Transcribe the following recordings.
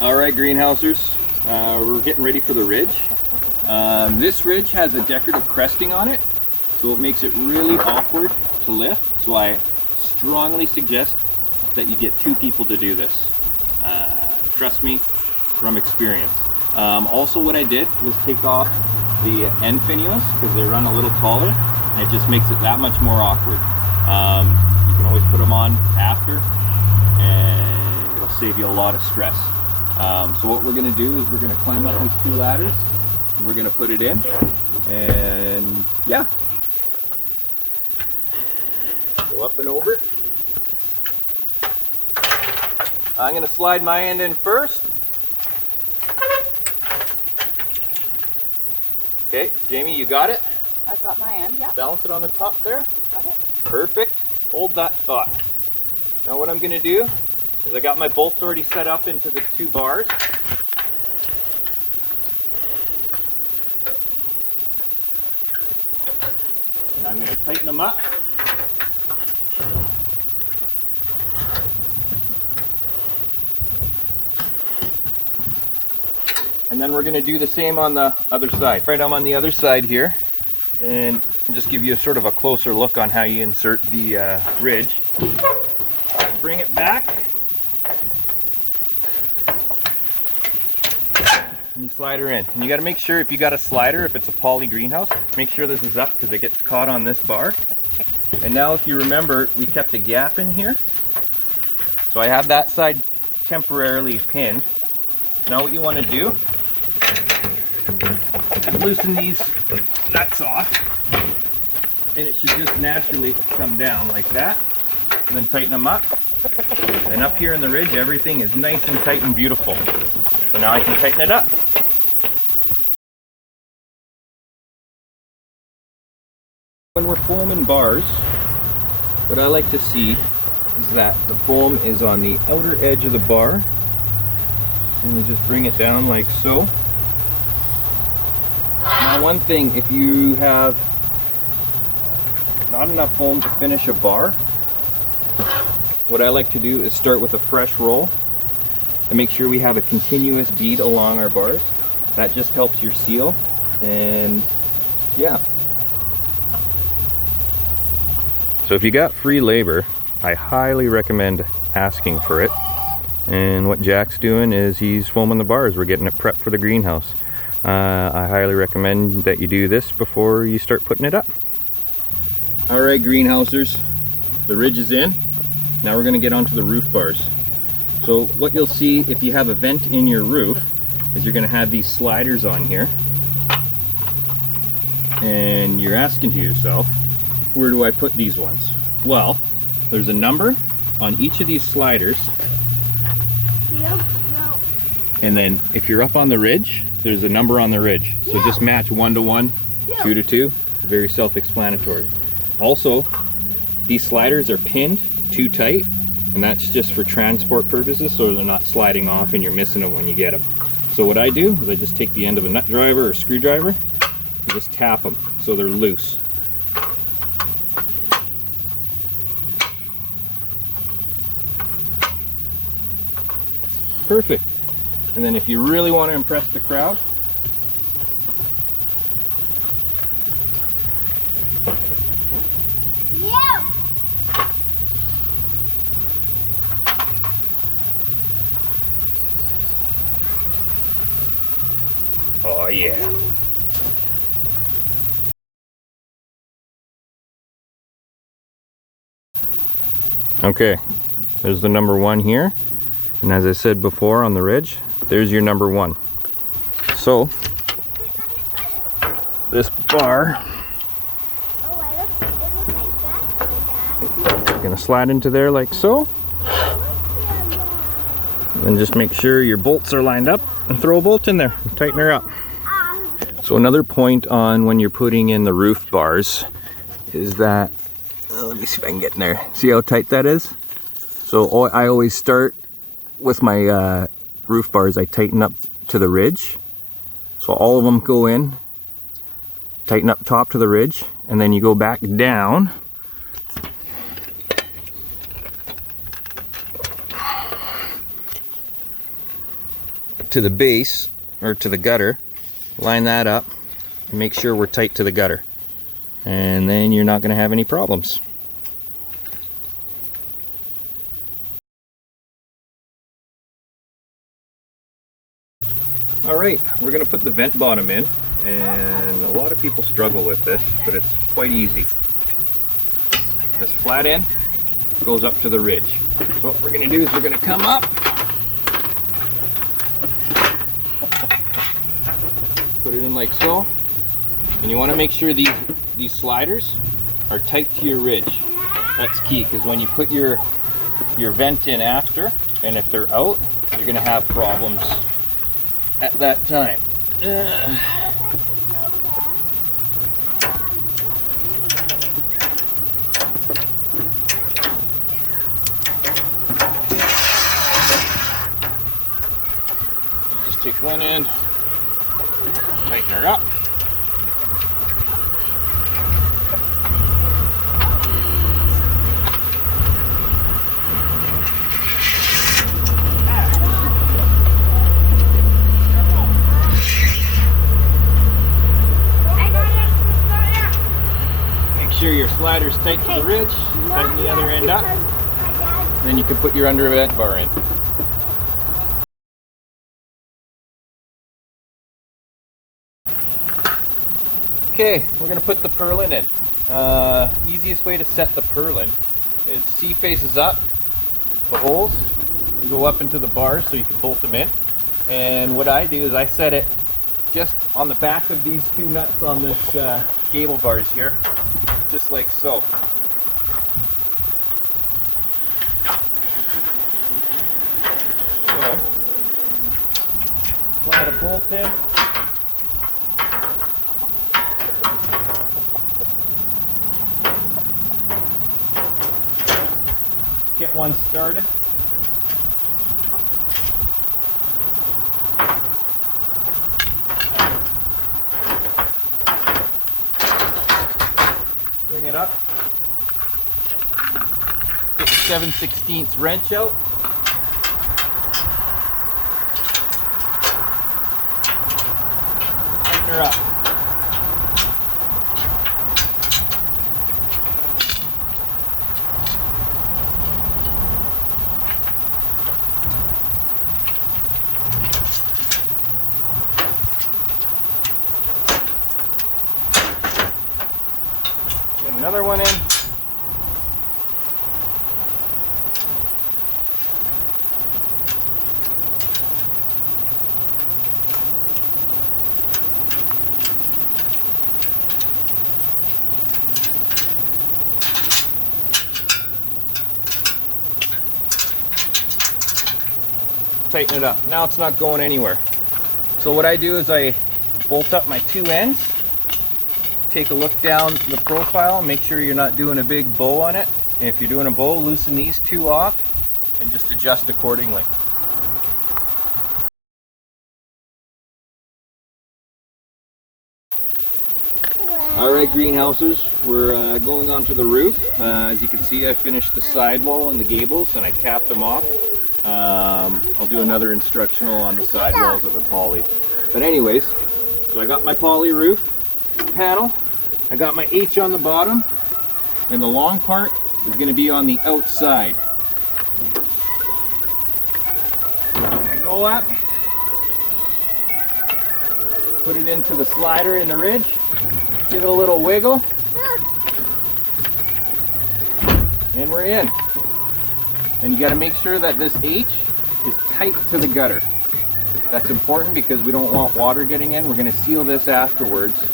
All right, greenhousers, we're getting ready for the ridge. This ridge has a decorative cresting on it, so it makes it really awkward to lift. So I strongly suggest that you get 2 people to do this. Trust me from experience. Also what I did was take off the end finials because they run a little taller, and it just makes it that much more awkward. You can always put them on after, and it'll save you a lot of stress. So what we're going to do is we're going to climb up these 2 ladders, and we're going to put it in, and yeah. Go up and over. I'm going to slide my end in first. Okay, Jamie, you got it? I've got my end, yeah. Balance it on the top there. Got it. Perfect. Hold that thought. Now what I'm going to do is I got my bolts already set up into the 2 bars. And I'm going to tighten them up. And then we're going to do the same on the other side. Right, I'm on the other side here, and just give you a sort of a closer look on how you insert the ridge. Bring it back, and you slide her in. And you got to make sure, if you got a slider, if it's a poly greenhouse, make sure this is up because it gets caught on this bar. And now if you remember, we kept a gap in here. So I have that side temporarily pinned. Now what you want to do is loosen these nuts off, and it should just naturally come down like that, and then tighten them up. And up here in the ridge, everything is nice and tight and beautiful. So now I can tighten it up. When we're foaming bars, what I like to see is that the foam is on the outer edge of the bar, and you just bring it down like so. Now one thing, if you have not enough foam to finish a bar, what I like to do is start with a fresh roll and make sure we have a continuous bead along our bars. That just helps your seal, and yeah. So if you got free labor, I highly recommend asking for it. And what Jack's doing is he's foaming the bars. We're getting it prepped for the greenhouse. I highly recommend that you do this before you start putting it up. All right, greenhousers, the ridge is in. Now we're going to get onto the roof bars. So what you'll see if you have a vent in your roof is you're going to have these sliders on here. And you're asking to yourself, where do I put these ones? Well, there's a number on each of these sliders. And then if you're up on the ridge, there's a number on the ridge. So just match 1 to 1, 2 to 2. Very self-explanatory. Also, these sliders are pinned too tight, and that's just for transport purposes, so they're not sliding off and you're missing them when you get them. So what I do is I just take the end of a nut driver or screwdriver and just tap them so they're loose. Perfect. And then if you really want to impress the crowd, oh yeah. Okay, there's the number 1 here. And as I said before on the ridge, there's your number 1. So, this bar, you're going to slide into there like so. And just make sure your bolts are lined up and throw a bolt in there and tighten her up. So another point on when you're putting in the roof bars is that, let me see if I can get in there. See how tight that is? So I always start with my roof bars, I tighten up to the ridge. So all of them go in, tighten up top to the ridge, and then you go back down. to the base, or to the gutter, line that up, and make sure we're tight to the gutter. And then you're not going to have any problems. Alright, we're going to put the vent bottom in, and a lot of people struggle with this, but it's quite easy. This flat end goes up to the ridge. So what we're going to do is we're going to come up, put it in like so, and you want to make sure these sliders are tight to your ridge. That's key, because when you put your vent in after, and if they're out, you're going to have problems at that time. Just take one end, tighten her up. Sure your slider's tight to the ridge, tighten the other end up, and then you can put your under vent bar in. Okay, we're going to put the purlin in. Easiest way to set the purlin is C faces up, the holes go up into the bars so you can bolt them in. And what I do is I set it just on the back of these two nuts on this gable bars here. Just like so. So, slide a bolt in. Let's get one started. Bring it up. Get the 7/16 wrench out. Tighten her up. Get another one in. Tighten it up. Now it's not going anywhere. So what I do is I bolt up my two ends, take a look down the profile, make sure you're not doing a big bow on it. And if you're doing a bow, loosen these two off and just adjust accordingly. Alright, greenhouses, we're going onto the roof. As you can see, I finished the sidewall and the gables and I capped them off. I'll do another instructional on the sidewalls of a poly. But anyways, so I got my poly roof panel, I got my H on the bottom, and the long part is going to be on the outside. Go up, put it into the slider in the ridge, give it a little wiggle, and we're in. And you got to make sure that this H is tight to the gutter. That's important because we don't want water getting in. We're going to seal this afterwards,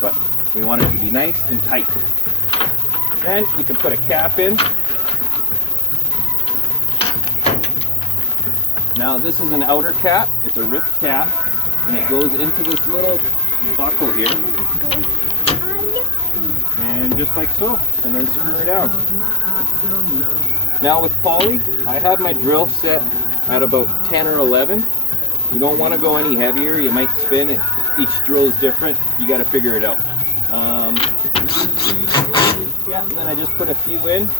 but we want it to be nice and tight. Then you can put a cap in. Now this is an outer cap. It's a rip cap, and it goes into this little buckle here. And just like so, and then screw it down. Now with poly, I have my drill set at about 10 or 11. You don't want to go any heavier, you might spin it. Each drill is different, you got to figure it out. Yeah, and then I just put a few in.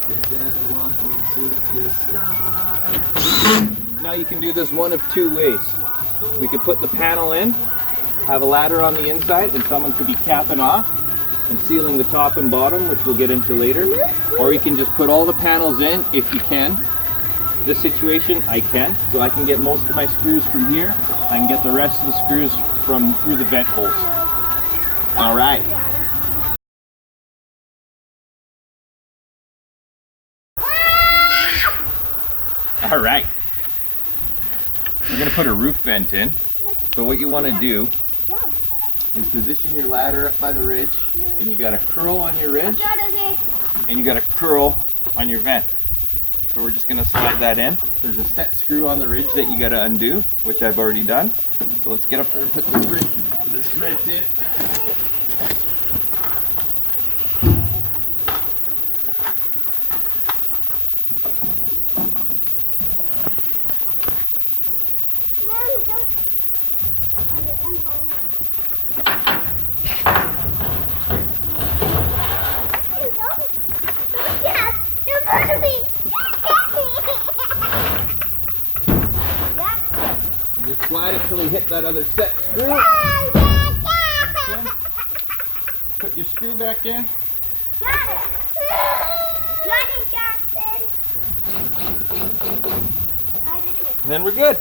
Now you can do this one of two ways. We could put the panel in, have a ladder on the inside, and someone could be capping off and sealing the top and bottom, which we'll get into later. Or you can just put all the panels in if you can. This situation, I can. So I can get most of my screws from here. I can get the rest of the screws from through the vent holes. All right. All right. We're gonna put a roof vent in. So what you wanna do is position your ladder up by the ridge, and you got a curl on your ridge, and you got a curl on your vent. So we're just gonna slide that in. There's a set screw on the ridge that you gotta undo, which I've already done. So let's get up there and put this vent in. Just slide it till you hit that other set screw. Put your screw back in. Got it! Got it, Jackson! And then we're good.